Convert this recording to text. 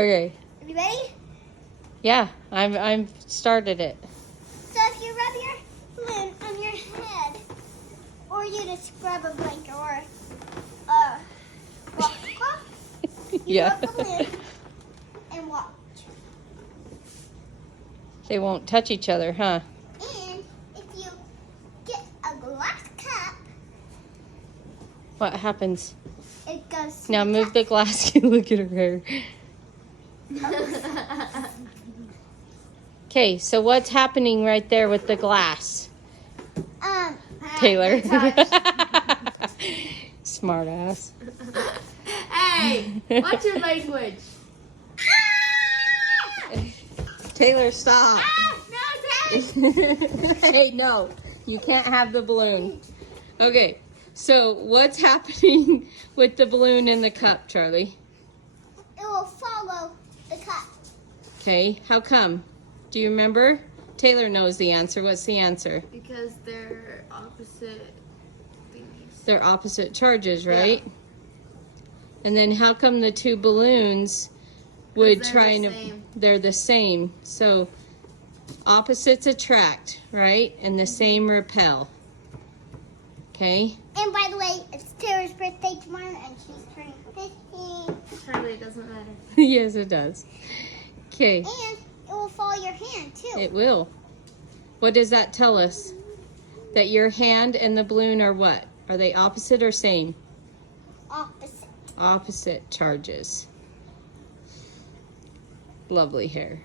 Okay. Are you ready? Yeah, I've started it. So if you rub your balloon on your head, or you just grab a blanket or a washcloth, you Yeah. rub the balloon and watch. They won't touch each other, huh? And if you get a glass cup, What happens? it goes to Now the move cup. the glass. Look at her hair. Okay, so what's happening right there with the glass? Taylor. Smart ass. Hey, what's your language? Taylor, stop. No, Dad! Hey, no. You can't have the balloon. Okay, so what's happening with the balloon in the cup, Charlie? It will follow the cup. Okay, how come? Do you remember? Taylor knows the answer. What's the answer? Because they're opposite thingies. They're opposite charges, right? Yeah. And then how come the two balloons would they're try the and same. they're the same? So opposites attract, right? And the same repel. Okay? And by the way, it's Taylor's birthday tomorrow, and she's turning 15. Charlie, it doesn't matter. Yes, it does. Okay, And it will follow your hand, too. it will. What does that tell us? That your hand and the balloon are what? Are they opposite or same? Opposite. Opposite charges. Lovely hair.